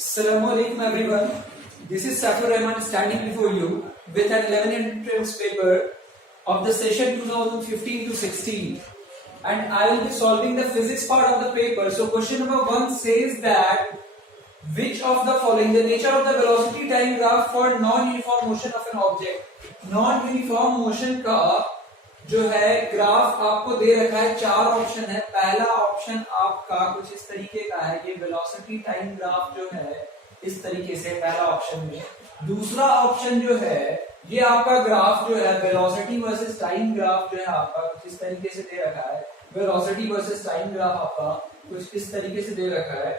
Assalamualaikum everyone. This is Saifur Rahman standing before you with an 11 entrance paper of the session 2015 to 16, and I will be solving the physics part of the paper. So question number 1 says that which of the following the nature of the velocity time graph for non-uniform motion of an object. Non-uniform motion का जो है graph आपको दे रखा है, चार option है. पहला option आपका कुछ इस तरीके का है, ये वेलोसिटी टाइम ग्राफ जो है इस तरीके से पहला ऑप्शन में. दूसरा ऑप्शन जो है ये आपका ग्राफ जो है वेलोसिटी वर्सेस टाइम ग्राफ जो है आपका कुछ इस तरीके से दे रखा है. वेलोसिटी वर्सेस टाइम ग्राफ आपका कुछ इस तरीके से दे रखा है,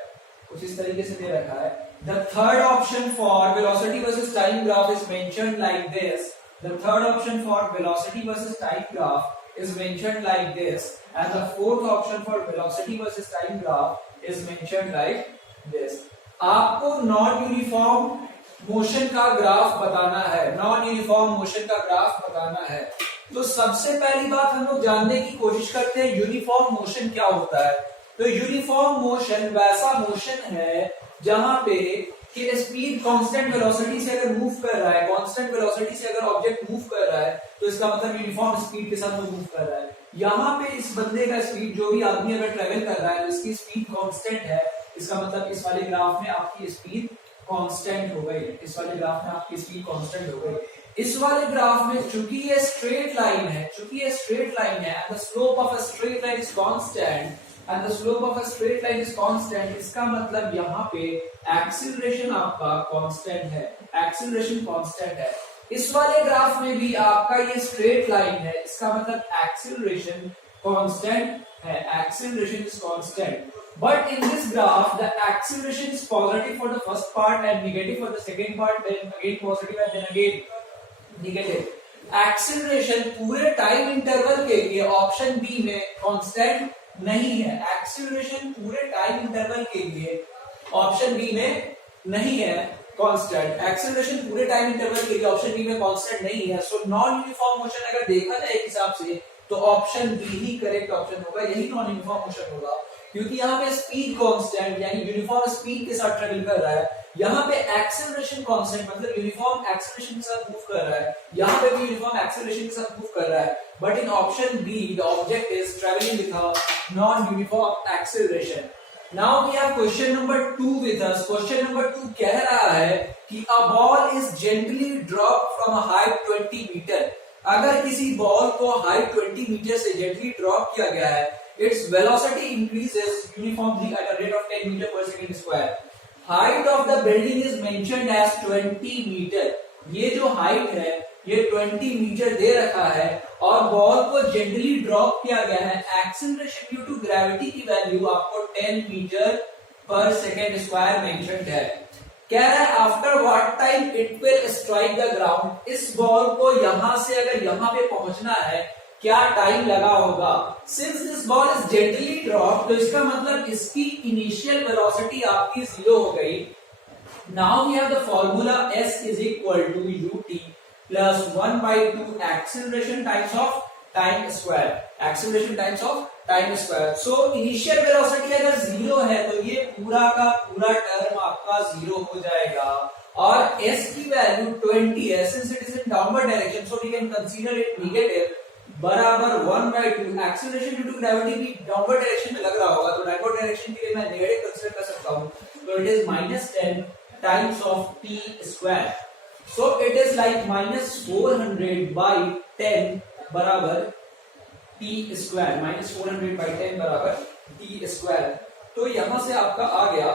कुछ इस तरीके से दे रखा है. The third option for velocity versus time graph is mentioned like this. The third option for velocity versus time graph is mentioned like this, and the fourth option for velocity versus time graph is mentioned like this. आपको non uniform motion का graph बताना है, non uniform motion का graph बताना है. तो सबसे पहली बात हम लोग जानने की कोशिश करते हैं यूनिफॉर्म मोशन क्या होता है. तो यूनिफॉर्म मोशन वैसा मोशन है जहां पे कि स्पीड कांस्टेंट वेलोसिटी से अगर मूव कर रहा है, कांस्टेंट वेलोसिटी से अगर ऑब्जेक्ट मूव कर रहा है तो इसका मतलब यूनिफॉर्म स्पीड के साथ वो मूव कर रहा है. यहाँ पे इस बंदे का स्पीड, जो भी आदमी अगर ट्रेवल कर रहा है तो इसकी स्पीड कांस्टेंट है. इसका मतलब इस वाले ग्राफ में आपकी स्पीड कांस्टेंट हो गई. इस वाले ग्राफ में आपकी स्पीड कांस्टेंट हो गई. इस वाले ग्राफ में चूंकि ये स्ट्रेट लाइन है, चूंकि ये स्ट्रेट लाइन है and the slope of a straight line is constant, and the slope of a straight line is constant. इसका मतलब यहाँ पे एक्सीलरेशन आपका कांस्टेंट है, एक्सीलरेशन कांस्टेंट है. इस वाले ग्राफ में भी आपका ये स्ट्रेट लाइन है, इसका मतलब एक्सीलरेशन कांस्टेंट है, acceleration is constant. But in this graph the acceleration is positive for the first part and negative for the second part, then again positive and then again negative. Acceleration पूरे time interval के लिए option B में constant नहीं है. Acceleration पूरे time interval के लिए option B में नहीं है कांस्टेंट. एक्सीलरेशन पूरे टाइम इंटरवल के लिए ऑप्शन बी में कांस्टेंट नहीं है. सो नॉन यूनिफॉर्म मोशन अगर देखा जाए एक हिसाब से तो ऑप्शन बी ही करेक्ट ऑप्शन होगा, यही नॉन यूनिफॉर्म मोशन होगा. क्योंकि यहाँ पे स्पीड कांस्टेंट यानी यूनिफॉर्म स्पीड के साथ ट्रेवल कर रहा है, यहाँ पे एक्सेलरेशन कांस्टेंट मतलब यूनिफॉर्म एक्सेलरेशन के साथ मूव कर रहा है, यहाँ पे भी यूनिफॉर्म एक्सेलरेशन के साथ मूव कर रहा है. But in option B the object is travelling with a non uniform acceleration. Now we have question number 2 with us. Question number 2 कह रहा है कि a ball is gently drop from a height 20 metre. अगर किसी ball को height 20 metre से gently drop किया गया है, its velocity increases uniformly at a rate of 10 meter per second square. Height of the building is mentioned as 20 meter. ये जो height है ये 20 मीटर दे रखा है और बॉल को जेंटली ड्रॉप किया गया है. एक्सीलरेशन ड्यू टू ग्रेविटी की वैल्यू आपको 10 मीटर पर सेकेंड स्क्वायर मेंशन्ड है. कह रहा है after what time it will strike the ground. इस बॉल को यहां से अगर यहां पे पहुंचना है क्या टाइम लगा होगा. Since this ball is gently drop तो इसका मतलब इसकी इनिशियल वेलोसिटी आपकी 0 हो गई. Now we have the formula s is equal to ut plus 1/2 acceleration times of time square, acceleration times of time square. So initial velocity अगर 0 है तो ये पूरा का पूरा टर्म आपका 0 हो जाएगा और s की वैल्यू 20 है. Since it is in downward direction so we can consider it negative बराबर 1/2. एक्सीलरेशन ड्यू टू ग्रेविटी भी डाउनवर्ड डायरेक्शन में लग रहा होगा तो डाउनवर्ड डायरेक्शन के लिए मैं नेगेटिव कंसीडर कर सकता हूं. तो it is -10 times of t square. So it is like -400/10 बराबर t स्क्वायर. -400/10 बराबर t स्क्वायर. तो यहां से आपका आ गया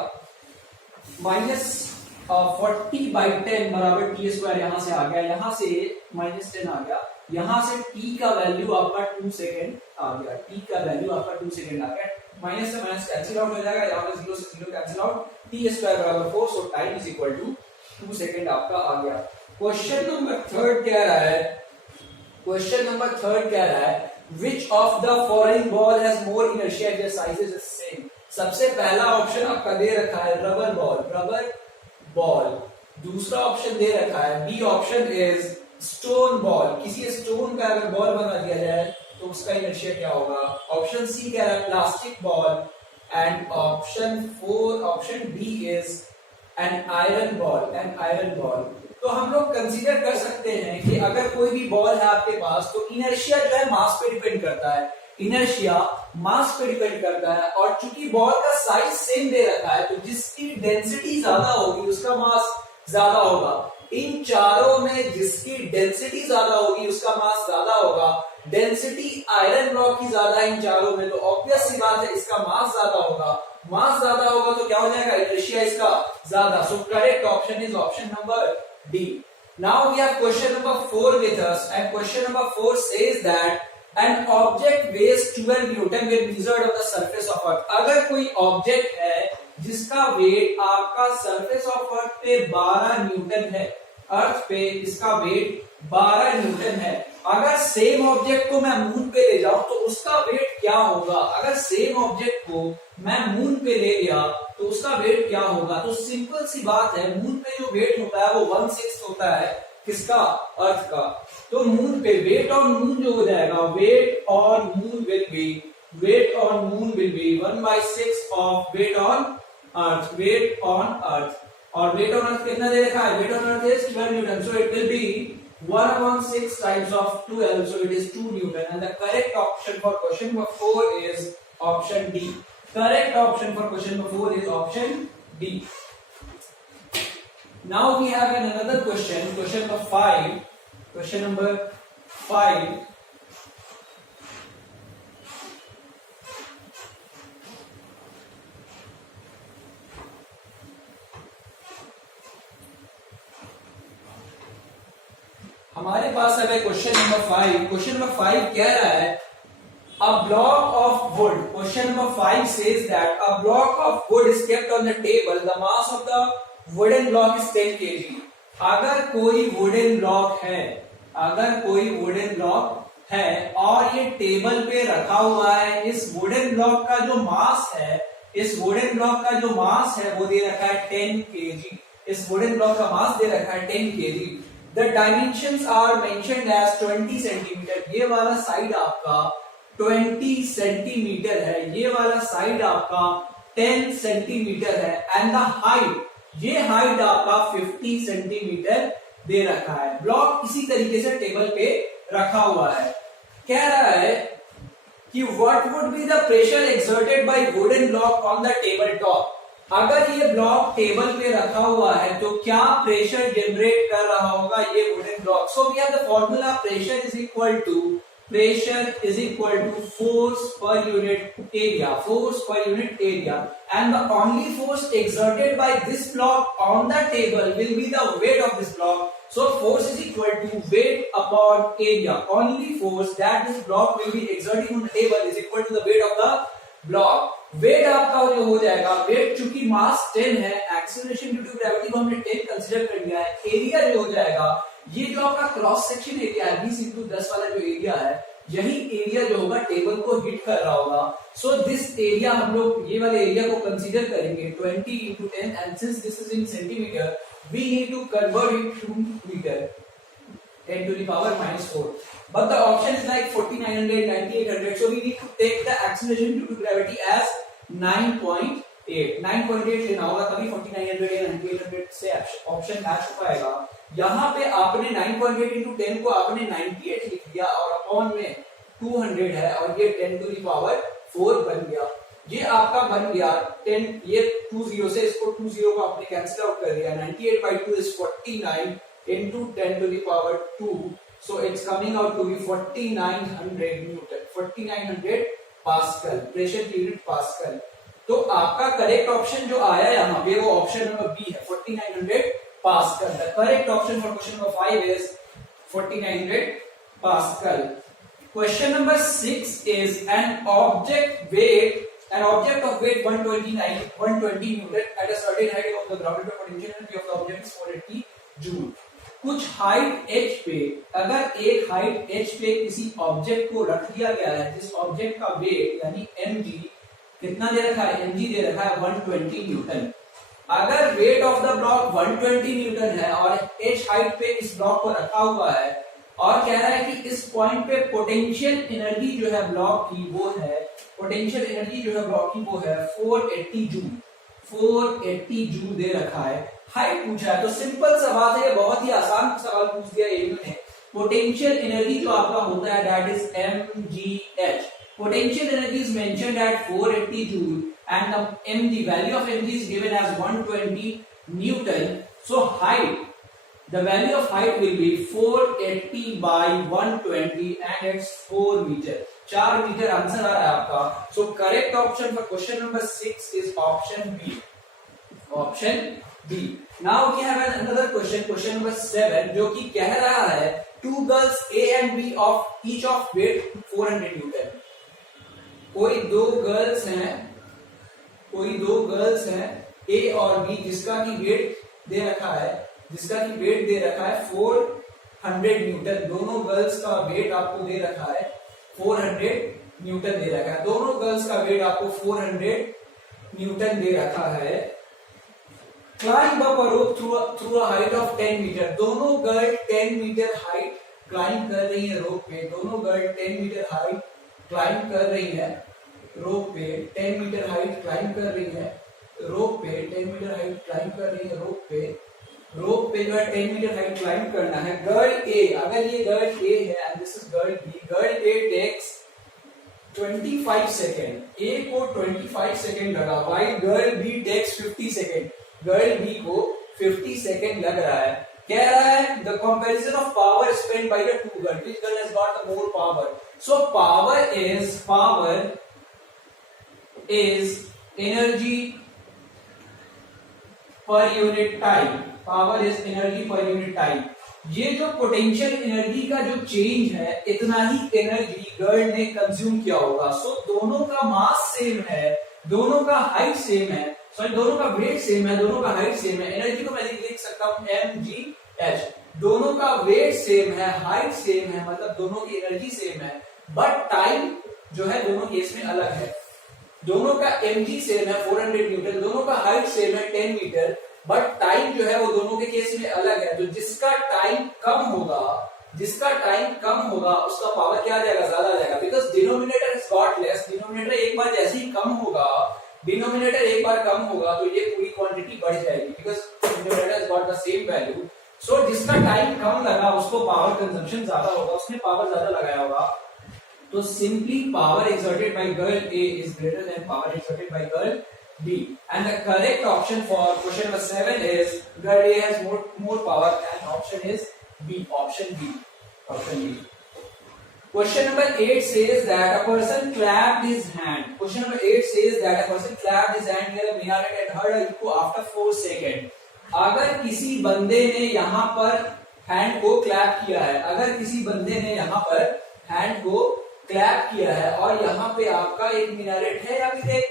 -40/10 बराबर t स्क्वायर. यहां से आ गया, यहां से -10 आ गया, यहां से t का वैल्यू आपका 2 सेकेंड आ गया. t का वैल्यू आपका 2 सेकेंड आ गया. माइनस से माइनस कैंसिल आउट हो जाएगा, यहाँ पे 0 से 0 कैंसिल आउट. t स्क्वायर बराबर 4 so time is equal to 2 second आपका आ गया. क्वेश्चन नंबर 3 कह रहा है, क्वेश्चन नंबर 3 कह रहा है which of the following ball has more inertia if their sizes is same. सबसे पहला ऑप्शन आपका दे रखा है रबर बॉल, रबर बॉल. दूसरा ऑप्शन दे रखा है B option is stone ball. किसी स्टोन का अगर बॉल बना दिया जाए तो उसका इनर्शिया क्या होगा. ऑप्शन सी कह रहा है plastic ball and option 4 option D is an iron ball. तो हम लोग कंसीडर कर सकते हैं कि अगर कोई भी बॉल है आपके पास तो इनर्शिया जो है मास पे डिपेंड करता है, इनर्शिया मास पे डिपेंड करता है, और चूंकि बॉल का साइज सेम दे रखा है तो जिसकी डेंसिटी ज्यादा होगी उसका मास ज्यादा होगा। इन चारों में जिसकी डेंसिटी ज्यादा होगी उसका मास ज्यादा होगा। डेंसिटी आयरन ब्लॉक की ज्यादा है इन चारों में, तो ऑब्वियस सी बात है इसका मास ज्यादा होगा। मास ज्यादा होगा तो क्या हो जाएगा, इनर्शिया इसका ज्यादा। सो correct option is option number D. Now we have question number 4 with us, and question number 4 says that an object weighs 12 Newton when measured on the surface of Earth. अगर कोई ऑब्जेक्ट है जिसका wait आपका surface of earth पे 12 Newton है, अर्थ पे इसका wait 12 Newton है, अगर सेम ऑब्जेक्ट को मैं मून पे ले जाऊं तो उसका वेट क्या होगा? अगर सेम ऑब्जेक्ट को मैं मून पे ले गया तो उसका वेट क्या होगा? तो सिंपल सी बात है, मून पे जो वेट होता है वो 1/6 होता है किसका? अर्थ का। तो मून पे वेट ऑन मून जो हो जाएगा, weight on moon will be 1/6 of weight on earth, weight on earth. और वेट ऑन अर्थ कितना दे रखा है? Weight on earth is 12 newton, so it will be 1/6 times of 12, so it is 2 Newton, and the correct option for question number 4 is option D. Correct option for question number 4 is option D. Now we have another question, question number 5. Question number 5. हमारे पास है question number 5। Question number 5 कह रहा है a block of wood, question number 5 says that a block of wood is kept on the table, the mass of the wooden block is 10 kg. अगर कोई wooden block है और ये table पे रखा हुआ है, इस वुडन ब्लॉक का जो मास है, वो दे रखा है 10 kg। इस वुडन ब्लॉक का मास दे रखा है 10 kg। The dimensions are mentioned as 20 centimetre. ये वाला साइड आपका 20 सेंटीमीटर है, ये वाला साइड आपका 10 सेंटीमीटर है, एंड द हाइट, ये हाइट आपका 50 सेंटीमीटर दे रखा है। ब्लॉक इसी तरीके से टेबल पे रखा हुआ है। कह रहा है कि what would be the pressure exerted by wooden block on the table top. अगर ये ब्लॉक टेबल पे रखा हुआ है तो क्या प्रेशर जनरेट कर रहा होगा ये wooden block? So we have the formula, pressure is equal to force per unit area, and the only force exerted by this block on the table will be the weight of this block. So force is equal to weight upon area. Only force that this block will be exerting on the table is equal to the weight of the block. Weight आपका जो हो जाएगा, wait चूंकि मास 10 है, acceleration due to gravity को हमने 10 consider कर लिया है, एरिया जो हो जाएगा, ये जो आपका क्रॉस सेक्शन एरिया है 20x10 वाला जो एरिया है, यही एरिया जो होगा टेबल को हिट कर रहा होगा। सो दिस एरिया हम लोग ये वाले एरिया को कंसीडर करेंगे 20 into 10, and since this is in centimetre we need to convert it to metre, 10 to the power minus 4. But the option is like 4900, 9800, so we need to take the acceleration due to gravity as 9.8 लेना होगा, तभी 4900 या 9800 से option match हो पाएगा। यहाँ पे आपने 9.8 into 10 को आपने 98 लिख दिया और अपॉन में 200 है और ये 10 to the power 4 बन गया। ये आपका बन गया 10, ये 20 से इसको 20 को आपने कैंसिल आउट कर दिया। 98/2 is 49 into 10 to the power 2, so it's coming out to be 4900 Newton, 4900 pascal, pressure की यूनिट पास्कल। तो आपका करेक्ट ऑप्शन जो आया यहाँ पे वो ऑप्शन नंबर बी है, 4900 pascal. The correct option for question number 5 is 4900 pascal. Question number 6 is an object of weight 120 Newton at a certain height of the ground, the potential energy of the object is 480 Joule. कुछ height h पे, अगर एक height h पे किसी object को रख दिया गया है, जिस ऑब्जेक्ट का वेट यानी mg कितना दे रखा है, mg दे रखा है 120 न्यूटन। अगर weight of the block 120 Newton है और h हाइट पे इस ब्लॉक को रखा हुआ है और कह रहा है कि इस पॉइंट पे पोटेंशियल एनर्जी जो है ब्लॉक की वो है 480 जूल। 480 जूल दे रखा है। हाइट पूछा है तो सिंपल सा बात है, बहुत ही आसान सवाल पूछ दिया एमयू ने। पोटेंशियल एनर्जी जो आपका होता है that is mgh। Potential energy is mentioned at 480 joule and the value of mg is given as 120 Newton. So height, the value of height will be 480 by 120 and it's 4 meter. 4 metre answer आ रहा है आपका। So correct option for question number 6 is option B. Option B. Now we have another question, question number 7, जो कि कह रहा है two girls A and B of each of weight 400 Newton. कोई दो गर्ल्स हैं ए और बी जिसका की वेट दे रखा है 400 न्यूटन। दोनों गर्ल्स का वेट आपको दे रखा है 400 न्यूटन दे रखा है। दोनों गर्ल्स का वेट आपको 400 न्यूटन दे रखा है। Climb up a rope through a height of 10 metre. दोनों गर्ल 10 मीटर हाइट क्लाइंब कर रही है रोप पे। दोनों गर्ल 10 मीटर हाइट क्लाइंब कर रही है रोप पे। 10 मीटर हाइट क्लाइंब कर रही है रोप पे। 10 मीटर हाइट क्लाइंब कर रही है रोप पे। रोप पे जो है 10 मीटर हाइट क्लाइंब करना है। गर्ल ए, अगर ये गर्ल ए है and this is girl B, girl A takes 25 second. A को 25 सेकेंड लगा, while girl B takes 50 second. Girl B को 50 सेकेंड लग रहा है। कह रहा है the comparison of power spend by the two girl, which girl has got the more power. So power is energy per unit time. Power is energy per unit time. ये जो potential energy का जो change है इतना ही energy girl ने consume किया होगा। सो दोनों का मास सेम है, दोनों का हाइट सेम है, सॉरी दोनों का वेट सेम है, दोनों का हाइट सेम है। एनर्जी को मैं लिख सकता हूं mgh। दोनों का वेट सेम है, हाइट सेम है, मतलब दोनों की एनर्जी सेम है, बट टाइम जो है दोनों केस में अलग है। दोनों का mg सेम है 400 न्यूटन, दोनों का हाइट सेम है 10 मीटर, बट टाइम जो है वो दोनों के केस में अलग है। तो जिसका टाइम कम होगा उसका पावर क्या आ जाएगा, ज्यादा आ जाएगा। Because denominator is got less, denominator एक बार जैसे ही कम होगा, डिनोमिनेटर एक बार कम होगा तो ये पूरी क्वांटिटी बढ़ जाएगी, because denominator is got the same value. So जिसका टाइम कम लगा उसको पावर कंजम्पशन ज्यादा होगा, उसने पावर ज्यादा लगाया होगा। तो simply power exerted by girl A is greater than power exerted by girl B, and the correct option for question number 7 is girl A has more power, and option is B. Option B. Question number 8 says that a person clapped his hand. Question number 8 says that a person clapped his hand near a minaret and heard a echo after 4 seconds. अगर किसी बंदे ने यहाँ पर hand को clap किया है, अगर किसी बंदे ने यहाँ पर हैंड को क्लैप किया है और यहाँ पे आपका एक मिनारेट है या फिर एक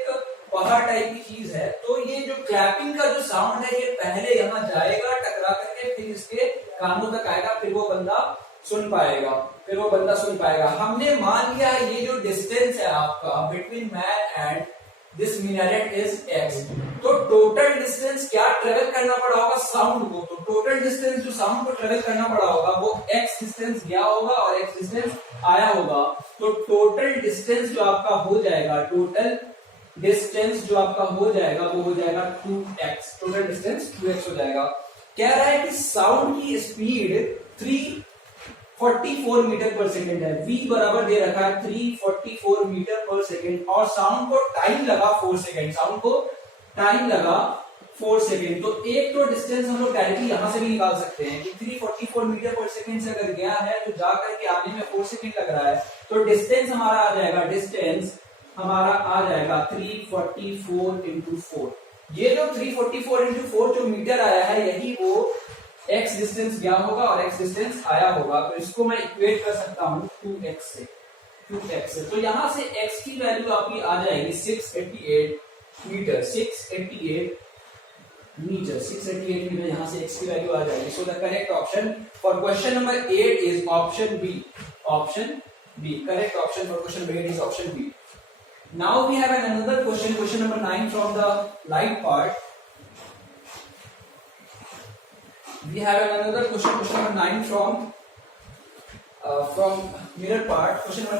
पहाड़ टाइप की चीज है, तो ये जो क्लैपिंग का जो साउंड है ये पहले यहाँ जाएगा टकरा करके, फिर इसके कानों तक आएगा, फिर वो बंदा सुन पाएगा। हमने मान लिया है ये जो डिस्टेंस है आपका between man and this minaret is x। तो टोटल डिस्टेंस क्या ट्रेवल करना पड़ा होगा साउंड को, तो टोटल डिस्टेंस जो साउंड को ट्रेवल करना पड़ा होगा वो x डिस्टेंस गया होगा और x डिस्टेंस आया होगा। तो टोटल डिस्टेंस जो आपका हो जाएगा वो हो जाएगा 2x। टोटल डिस्टेंस 2x हो जाएगा। कह रहा है कि साउंड की स्पीड 344 मीटर पर सेकेंड है। v बराबर दे रखा है 344 मीटर पर सेकेंड और साउंड को टाइम लगा 4 सेकेंड। तो एक तो डिस्टेंस हम लोग डायरेक्टली यहां से भी निकाल सकते हैं कि 344 मीटर पर सेकेंड से अगर गया है तो जाकर के आने में 4 सेकेंड लग रहा है, तो डिस्टेंस हमारा आ जाएगा 344 इंटू 4। ये जो 344 इंटू 4 जो मीटर आया है यही वो x डिस्टेंस गया होगा और x डिस्टेंस आया होगा। तो इसको मैं इक्वेट कर सकता हूं 2x से। तो यहां से x की वैल्यू आपकी आ जाएगी 688 मीटर। 688 मीटर यहां से x की वैल्यू आ जाएगी। So the correct option for question number 8 is option B. Correct option for question number 8 is option B. Now we have another question number 9 from the light part. We have another question number 9 from mirror part. Question number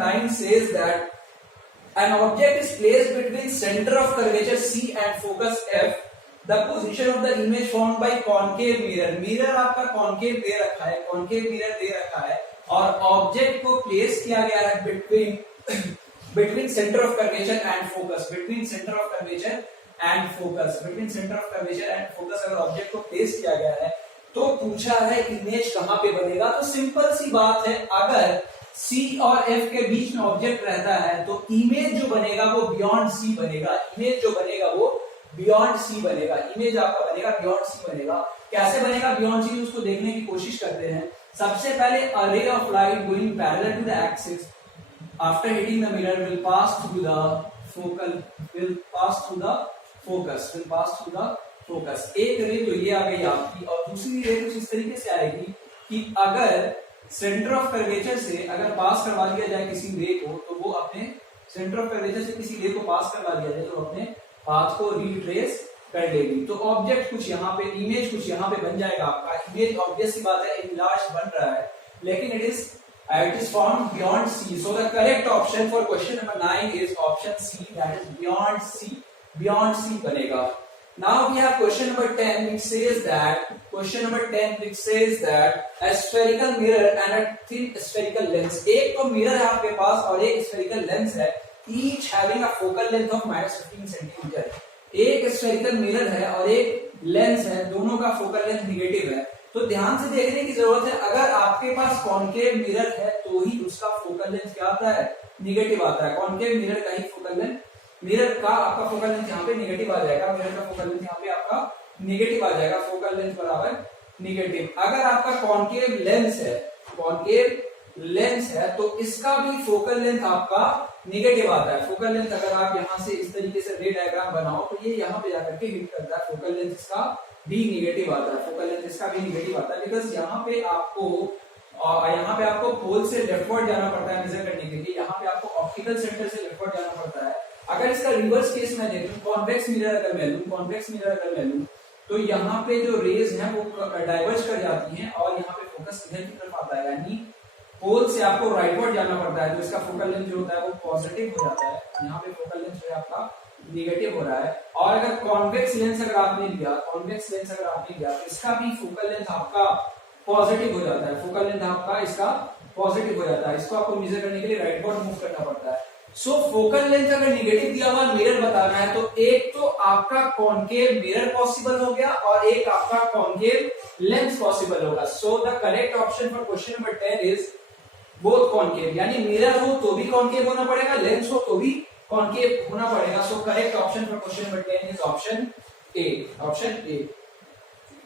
9 says that an object is placed between center of curvature C and focus F. The position of the image formed by concave mirror. Mirror आपका concave दे रखा है, concave mirror दे रखा है और object को place किया गया है between center of curvature and focus. Between center of curvature and focus. Between center of curvature and focus अगर ऑब्जेक्ट को प्लेस किया गया है तो पूछा है इमेज कहाँ पे बनेगा. तो सिंपल सी बात है, अगर C और F के बीच में ऑब्जेक्ट रहता है तो इमेज जो बनेगा वो बियॉन्ड C बनेगा. इमेज जो बनेगा वो बियॉन्ड C बनेगा. इमेज आपका बनेगा बियॉन्ड C बनेगा. कैसे बनेगा बियॉन्ड C, उसको देखने की कोशिश करते हैं. सबसे पहले a ray of light going parallel to the axis after hitting the mirror will pass through the focus. एक रे तो ये आ गई आपकी और दूसरी रे कुछ इस तरीके से आएगी कि अगर सेंटर ऑफ कर्वेचर से अगर पास करवा दिया जाए किसी रे को तो वो अपने सेंटर ऑफ कर्वेचर से किसी रे को पास करवा दिया जाए तो अपने पाथ को रिट्रेस कर लेगी. तो ऑब्जेक्ट कुछ यहाँ पे, इमेज कुछ यहाँ पे बन जाएगा आपका. इमेज ऑब्वियस सी बात है इनलार्ज बन रहा है, लेकिन it is found beyond C. So the correct option for question number 9 is option C, that is beyond C. Beyond C बनेगा. Now we have question number 10 which says that a spherical mirror and a thin spherical lens. एक तो mirror है आपके पास और एक spherical lens है, each having a focal length of -15 cm. एक spherical mirror है और एक lens है, दोनों का focal length नेगेटिव है. तो ध्यान से देखने की जरूरत है, अगर आपके पास कॉन्केव मिरर है तो ही उसका फोकल लेंथ क्या आता है, नेगेटिव आता है. कॉन्केव मिरर का ही फोकल लेंथ, मिरर का आपका फोकल लेंथ यहाँ पे नेगेटिव आ जाएगा. मिरर का फोकल लेंथ यहाँ पे आपका नेगेटिव आ जाएगा. फोकल लेंथ बराबर नेगेटिव. अगर आपका कॉन्केव लेंस है तो इसका भी फोकल लेंथ आपका नेगेटिव आता है. फोकल लेंथ अगर आप यहाँ से इस तरीके से रे डायग्राम बनाओ तो ये यहाँ पे जाकर के हिट करता है. फोकल लेंथ इसका भी नेगेटिव आता है. फोकल लेंथ इसका भी नेगेटिव आता है बिकॉज यहाँ पे आपको पोल से लेफ्टवर्ड जाना पड़ता है मेजर करने के लिए. यहाँ पे आपको ऑप्टिकल सेंटर से लेफ्टवर्ड जाना पड़ता है. अगर इसका रिवर्स केस में देखूं, कॉन्वेक्स मिरर अगर मैं लूं तो यहाँ पे जो रेज हैं वो डाइवर्ज कर जाती हैं और यहाँ पे फोकस इधर की तरफ आता है, यानी पोल से आपको राइटवर्ड जाना पड़ता है. तो इसका फोकल लेंथ जो होता है वो पॉजिटिव हो जाता है. यहाँ पे फोकल लेंथ जो है आपका नेगेटिव हो रहा है. और अगर कॉन्वेक्स लेंस अगर आपने लिया तो इसका भी फोकल लेंथ आपका पॉजिटिव हो जाता है. फोकल लेंथ आपका इसका पॉजिटिव हो जाता है. इसको आपको मेजर करने के लिए राइटवर्ड मूव करना पड़ता है. सो फोकल लेंथ अगर नेगेटिव दिया हुआ मिरर बताना है तो एक तो आपका कॉन्केव मिरर पॉसिबल हो गया और एक आपका कॉन्केव लेंस पॉसिबल होगा. सो the correct option for question number 10 is both concave, यानी मिरर हो तो भी कॉन्केव होना पड़ेगा, लेंस हो तो भी कॉन्केव होना पड़ेगा. So correct option for question number 10 is option A.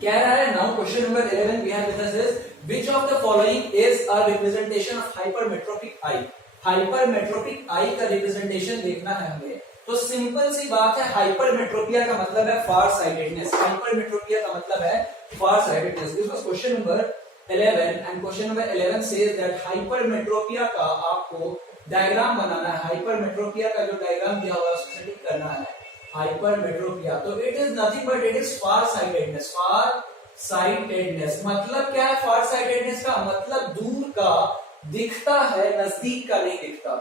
कह रहा है now question number 11 we have with us is which of the following is a representation of hypermetropic eye. Hypermetropic eye का representation देखना है हमें. तो सिंपल सी बात है, हाइपरमेट्रोपिया का मतलब है फार साइटेडनेस. हाइपरमेट्रोपिया का मतलब है फार sightedness. This was question number 11 and question number 11 says that hypermetropia का आपको डायग्राम बनाना है. हाइपरमेट्रोपिया का जो डायग्राम दिया हुआ है उसको सेटिंग करना है. हाइपरमेट्रोपिया तो it is nothing but it is far sightedness. Far sightedness मतलब क्या है? फार साइटेडनेस का मतलब दूर का दिखता है, नजदीक का नहीं दिखता.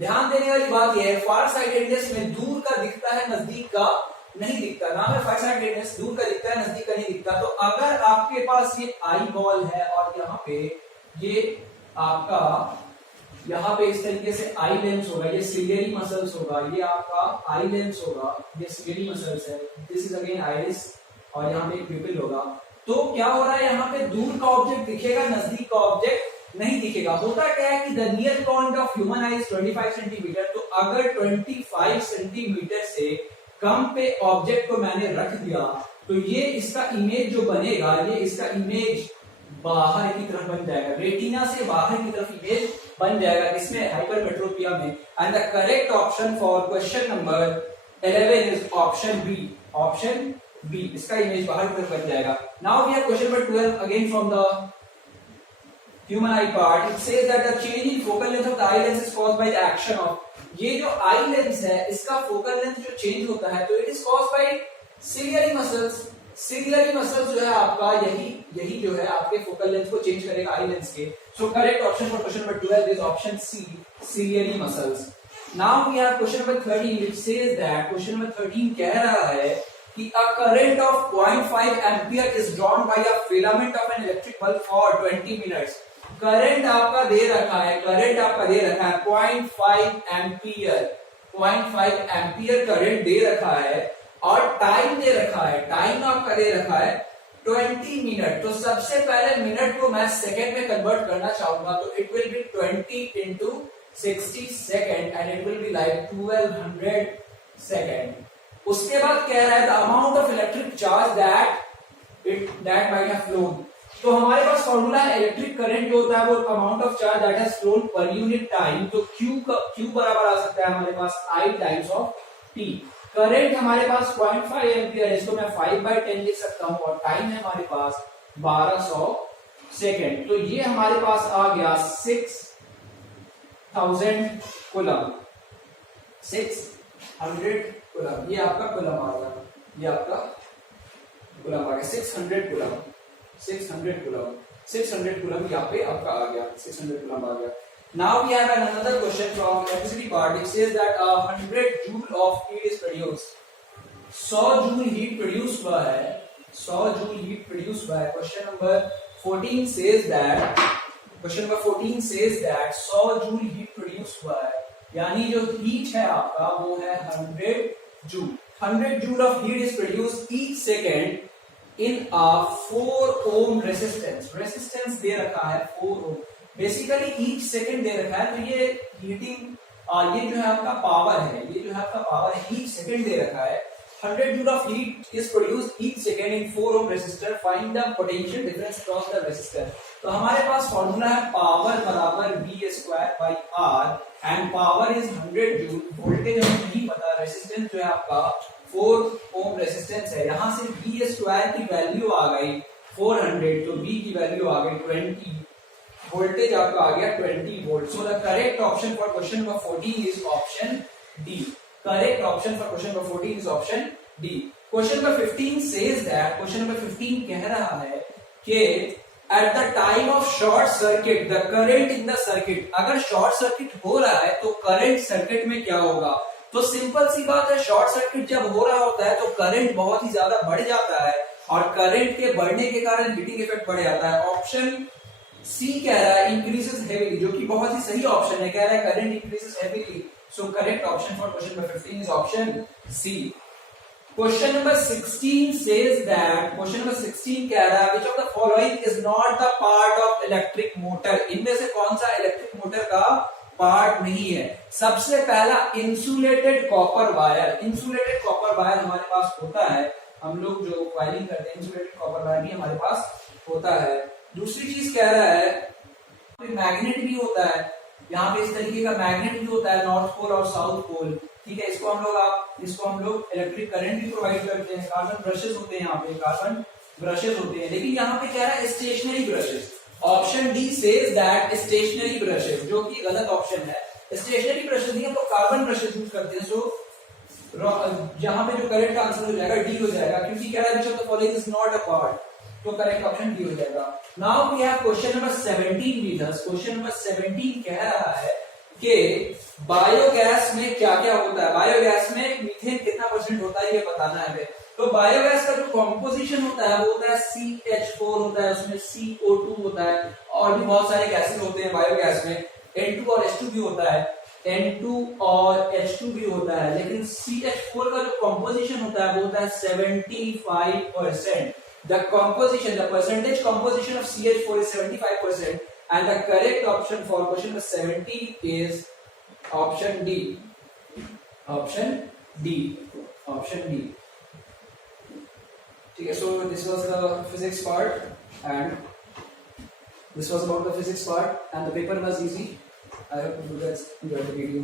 ध्यान देने वाली बात यह है, फार साइटेडनेस में दूर का दिखता है, नजदीक का नहीं दिखता. नाम है फार साइटेडनेस, दूर का दिखता है, नजदीक का नहीं दिखता. तो अगर आपके पास ये आई बॉल है और यहाँ पे ये आपका यहाँ पे इस तरीके से आई लेंस होगा, ये सिलियरी मसल्स होगा, ये आपका आई लेंस होगा, ये सिलियरी मसल्स है, दिस इज अगेन आइरिस और यहाँ पे प्यूपिल होगा. तो क्या हो रहा है, यहाँ पे दूर का ऑब्जेक्ट दिखेगा, नजदीक का ऑब्जेक्ट नहीं दिखेगा. होता क्या है कि the near point of human I is 25 centimetre. तो अगर 25 सेंटीमीटर से कम पे ऑब्जेक्ट को मैंने रख दिया तो ये इसका इमेज जो बनेगा, ये इसका इमेज बाहर की तरफ बन जाएगा, रेटिना से बाहर की तरफ इमेज बन जाएगा. इसमें हाइपरमेट्रोपिया में. And the correct option for question number 11 is option B. इसका इमेज बाहर की तरफ बन जाएगा. Now we have question number 12 again from the human eye part. It says that the change in focal length of the eye lens is caused by the action of. ये जो eye lens है इसका focal length जो change होता है तो it is caused by ciliary muscles. Ciliary muscles जो है आपका यही जो है आपके फोकल लेंथ को चेंज करेगा आई लेंस के. So correct option for question number 12 is option C, ciliary muscles. Now we have question number 13 which says that question number 13 कह रहा है कि a current of 0.5 ampere is drawn by a filament of an electric bulb for 20 minutes. Current आपका दे रखा है 0.5 ampere 0.5 ampere current दे रखा है और टाइम दे रखा है, टाइम आपका दे रखा है 20 मिनट। तो सबसे पहले मिनट को मैं सेकंड में कन्वर्ट करना चाहूंगा, तो it will B 20 into 60 second and it will be like 1200 second. उसके बाद कह रहा है the amount of electric charge that might have phloem. तो हमारे पास फॉर्मूला है इलेक्ट्रिक करंट जो होता है वो amount of charge that has phloem per unit time. तो Q बराबर आ सकता है हमारे पास I times of T। Current हमारे पास 0.5 एम्पियर है, इसको मैं 5/10 लिख सकता हूं और टाइम है हमारे पास 1200 सेकेंड। तो ये हमारे पास आ गया 6000 कूलम, 600 कूलम। ये आपका कूलम आ गया, ये आपका कूलम आ गया 600 कूलम, 600 कूलम यहाँ पे आपका आ गया, 600 कूलम आ गया। Now we have another question from electricity part. It says that 100 joule of heat is produced. 100 joule heat produce हुआ है, 100 जूल हीट प्रोड्यूस हुआ है। Question number 14 says that 100 joule heat produce हुआ है, यानी जो हीट है आपका वो है 100 joule. 100 joule of heat is produce each second in a 4 ohm resistance दे रखा है 4 ohm, बेसिकली ईच सेकेंड दे रखा है। तो ये हीटिंग और ये जो है आपका पावर है, ये जो है आपका पावर है ईच सेकेंड दे रखा है। 100 joule of heat is produced each second in 4 ohm resistor, find the potential difference across the resistor. तो हमारे पास फॉर्मूला है पावर बराबर V² and power is 100 joule. Voltage हमें नहीं पता, रेसिस्टेंस जो है आपका 4 ohm रेसिस्टेंस है, यहां से V² की वैल्यू आ गई 400, तो V की वैल्यू आ गई 20, वोल्टेज आपका आ गया 20 volt. So the correct option for question number 14 is option D. Correct option for question number 14 is option D. Question number 15 says that, question number 15 कह रहा है कि at the time of short circuit the current in the circuit, अगर short circuit हो रहा है तो current circuit में क्या होगा। तो सिंपल सी बात है, शॉर्ट सर्किट जब हो रहा होता है तो करंट बहुत ही ज्यादा बढ़ जाता है और करंट के बढ़ने के कारण हीटिंग इफेक्ट बढ़ जाता है। ऑप्शन सी कह रहा है इंक्रीजेस हेवीली, जो कि बहुत ही सही ऑप्शन है, कह रहा है current increases heavily. So correct option for question number 15 is option C. Question number 16 says that, question number 16 कह रहा है which of the following is not the part of electric motor. इनमें से कौन सा इलेक्ट्रिक मोटर का part नहीं है। सबसे पहला insulated copper wire. Insulated copper wire हमारे पास होता है, हम लोग जो वायरिंग करते हैं इंसुलेटेड कॉपर वायर भी हमारे पास होता है। दूसरी चीज कह रहा है मैग्नेट भी होता है, यहाँ पे इस तरीके का मैग्नेट भी होता है, नॉर्थ पोल और साउथ पोल, ठीक है। इसको हम लोग इलेक्ट्रिक करंट भी प्रोवाइड करते हैं। कार्बन ब्रशेस होते हैं, यहाँ पे कार्बन ब्रशेस होते हैं, लेकिन यहाँ पे कह रहा है stationary brushes. Option D says that stationary brushes, जो कि गलत ऑप्शन है। स्टेशनरी ब्रशेस नहीं, हम लोग कार्बन ब्रशेस यूज करते हैं। सो यहाँ पे जो करेक्ट का आंसर हो जाएगा डी हो जाएगा, क्योंकि कह रहा है which of the following is not a part, तो करेक्ट ऑप्शन डी हो जाएगा। Now we have question number 17 with us. Question number 17 कह रहा है कि बायोगैस में क्या क्या होता है। बायोगैस में मीथेन कितना परसेंट होता है ये बताना है। तो बायोगैस का जो कॉम्पोजिशन होता है वो होता है CH4 होता है, उसमें CO2 होता है और भी बहुत सारे गैसेस होते हैं बायोगैस में। N2 और H2 भी होता है, N2 और H2 भी होता है, लेकिन CH4 का जो कॉम्पोजिशन होता है वो होता है 75%। The percentage composition of CH4 is 75%, and the correct option for question number 17 is option D. Option D. ठीक है, so this was the physics part, and this was about the physics part, and the paper was easy. I hope you guys enjoyed the video.